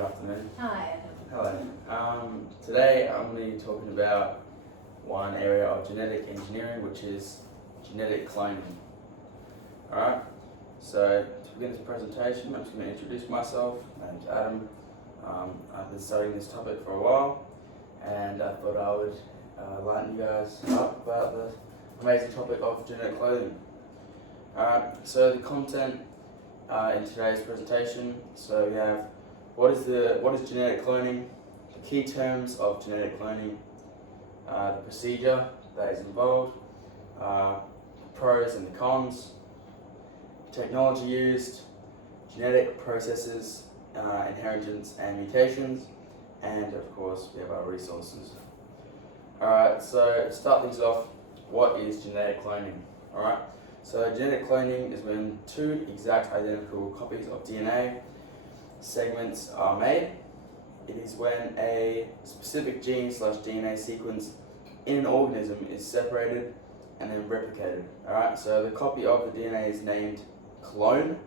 good afternoon. Hi, Adam. Hello. Today I'm going to be talking about one area of genetic engineering, which is genetic cloning. Alright, so to begin this presentation, I'm just going to introduce myself. My name's Adam. I've been studying this topic for a while, and I thought I would lighten you guys up about the amazing topic of genetic cloning. Alright, so the content in today's presentation, so we have what is genetic cloning, the key terms of genetic cloning, the procedure that is involved, the pros and the cons, technology used, genetic processes, inheritance and mutations, and of course we have our resources. Alright, so to start things off, what is genetic cloning? Alright, so genetic cloning is when two exact identical copies of DNA segments are made. It is when a specific gene/DNA sequence in an organism is separated and then replicated. Alright, so the copy of the DNA is named clone.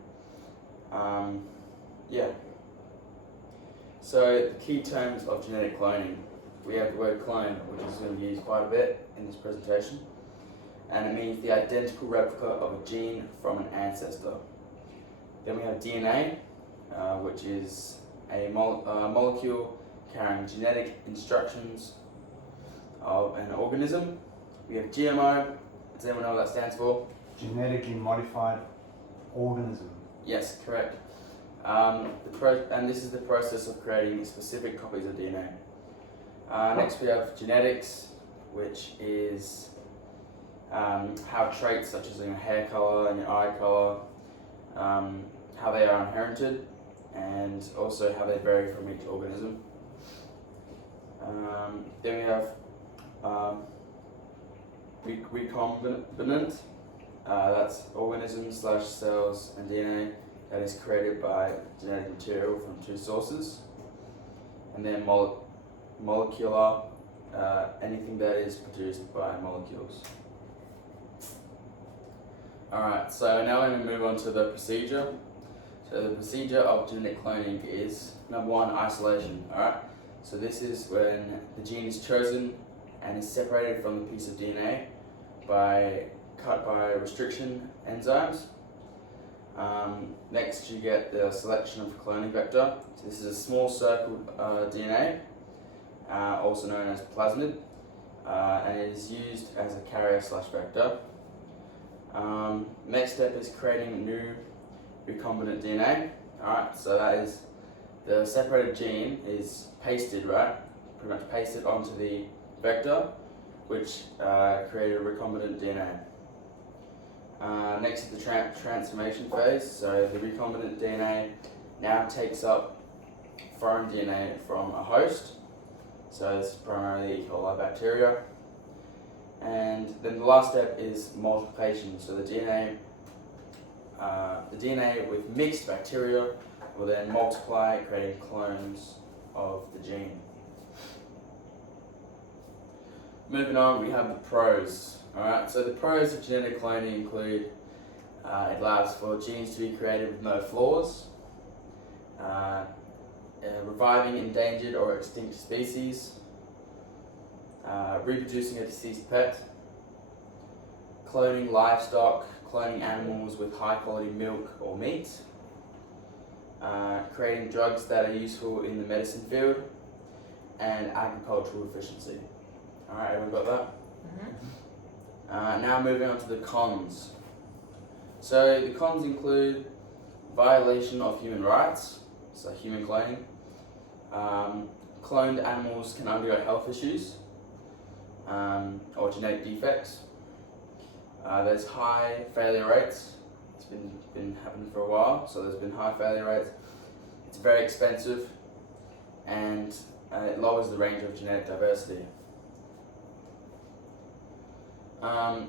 So the key terms of genetic cloning, we have the word clone, which is going to be used quite a bit in this presentation, and it means the identical replica of a gene from an ancestor. Then we have DNA, which is a molecule carrying genetic instructions of an organism. We have GMO. Does anyone know what that stands for? Genetically modified organism. Yes, correct. And this is the process of creating specific copies of DNA. Next we have genetics, which is how traits such as your hair color and your eye color, how they are inherited, and also how they vary from each organism. Then we have recombinant, that's organisms/cells and DNA that is created by genetic material from two sources. And then molecular, anything that is produced by molecules. Alright, so now we're going to move on to the procedure. So the procedure of genetic cloning is, number one, isolation. Alright, so this is when the gene is chosen and is separated from the piece of DNA cut by restriction enzymes. Next you get the selection of cloning vector. So this is a small circled DNA, also known as plasmid, and it is used as a carrier/vector. Next step is creating new recombinant DNA. Alright, so that is the separated gene is pasted, right? Pretty much pasted onto the vector, which created recombinant DNA. Next is the transformation phase. So the recombinant DNA now takes up foreign DNA from a host. So this is primarily E. coli bacteria. And then the last step is multiplication. So the DNA with mixed bacteria will then multiply, creating clones of the gene. Moving on, we have the pros. Alright, so the pros of genetic cloning include it allows for genes to be created with no flaws, reviving endangered or extinct species, reproducing a deceased pet, cloning livestock, cloning animals with high quality milk or meat, creating drugs that are useful in the medicine field, and agricultural efficiency. Alright, everyone got that? Now moving on to the cons. So the cons include violation of human rights, so human cloning. Cloned animals can undergo health issues or genetic defects. There's high failure rates. It's been happening for a while, so there's been high failure rates. It's very expensive, and it lowers the range of genetic diversity.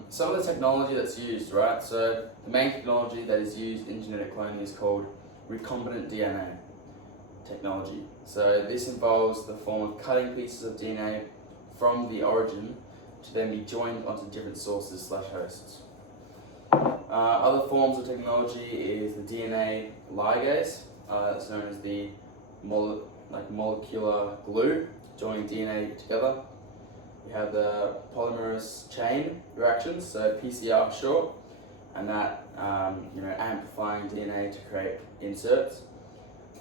Some of the technology that's used, right? So the main technology that is used in genetic cloning is called recombinant DNA technology. So this involves the form of cutting pieces of DNA from the origin to then be joined onto different sources/hosts. Other forms of technology is the DNA ligase, that's known as the like molecular glue joining DNA together. We have the polymerase chain reactions, so PCR for short, and that amplifying DNA to create inserts.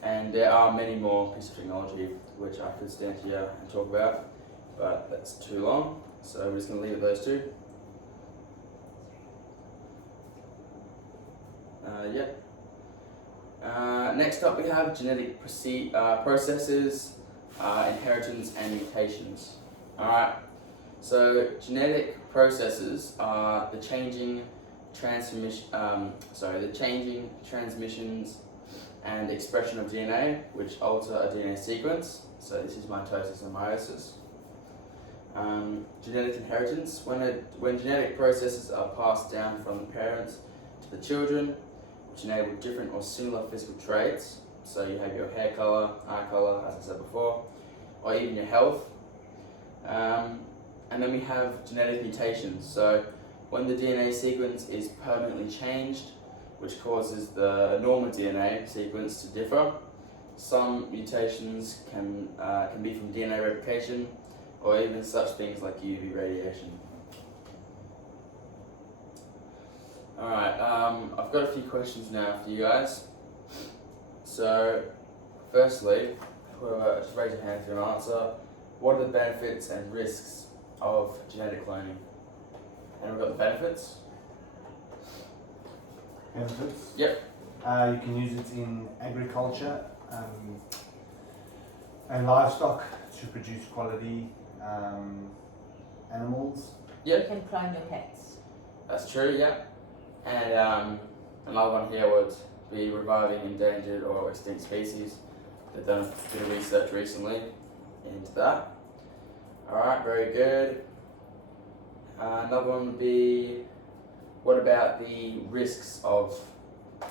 And there are many more pieces of technology which I could stand here and talk about, but that's too long, so we're just going to leave it at those two. Next up we have genetic processes, inheritance and mutations. Alright, so genetic processes are the changing transmissions and expression of DNA which alter a DNA sequence. So this is mitosis and meiosis. Genetic inheritance, when genetic processes are passed down from the parents to the children, which enable different or similar physical traits. So you have your hair color, eye color, as I said before, or even your health. And then we have genetic mutations. So when the DNA sequence is permanently changed, which causes the normal DNA sequence to differ. Some mutations can be from DNA replication, or even such things like UV radiation. Alright, I've got a few questions now for you guys. So, firstly, just raise your hand if you want to answer. What are the benefits and risks of genetic cloning? And we've got the benefits. Benefits? Yep. You can use it in agriculture and livestock to produce quality animals. Yep. You can clone your pets. That's true, yeah. And another one here would be reviving endangered or extinct species. They've done a bit of research recently into that. Alright, very good. Another one would be, what about the risks of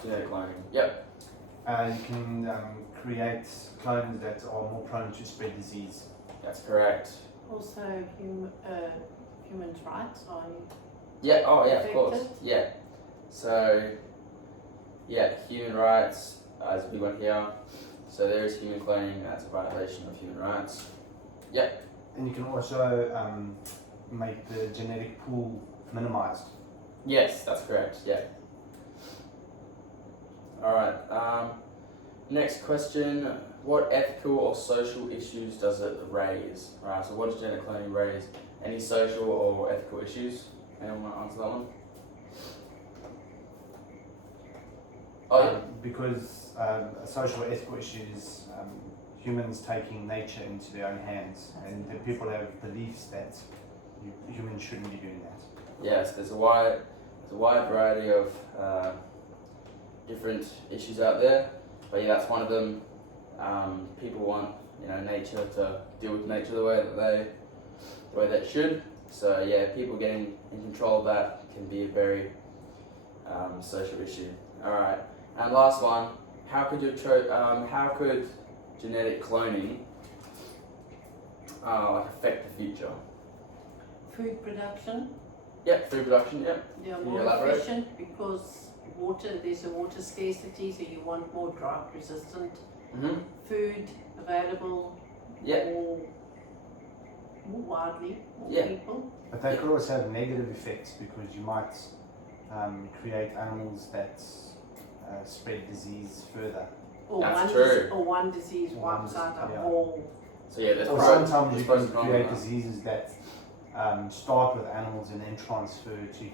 genetic cloning? Yep. You can create clones that are more prone to spread disease. That's correct. Also, human rights are Yeah, oh yeah, of affected? course. Yeah. So, yeah, human rights is a big one here. So there is human cloning, that's a violation of human rights. Yep. And you can also make the genetic pool minimized. Yes, that's correct, yeah. Alright, next question. What ethical or social issues does it raise? Right, so what does genetic cloning raise? Any social or ethical issues? Anyone want to answer that one? Oh, yeah. Because social or ethical issues, humans taking nature into their own hands, and the people have beliefs that humans shouldn't be doing that. Yes, there's a wide variety of different issues out there, but yeah, that's one of them. People want nature to deal with nature the way that it should. So yeah, people getting in control of that can be a very social issue. All right, and last one: how could genetic cloning affect the future? food production. Yep, food production. Yep. They are Can you more elaborate? efficient because there's a water scarcity, so you want more drought resistant Mhm. food available Yeah. more widely, more Yeah. people. But they could also have negative effects because you might create animals that spread disease further. Or That's one true. or one disease Or wipes one out a dis- yeah. whole. So yeah, there's Or pros- sometimes there's you pros can and cons create on that. diseases that start with animals and then transfer to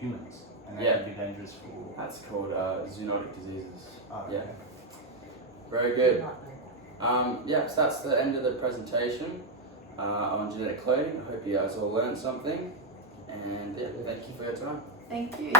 humans, and that Yeah. can be dangerous for. That's called zoonotic diseases. Oh, Yeah. okay. Very good. Not like that. Yeah, so that's the end of the presentation on genetic cloning. I hope you guys all learned something, and yeah, thank you for your time. Thank you.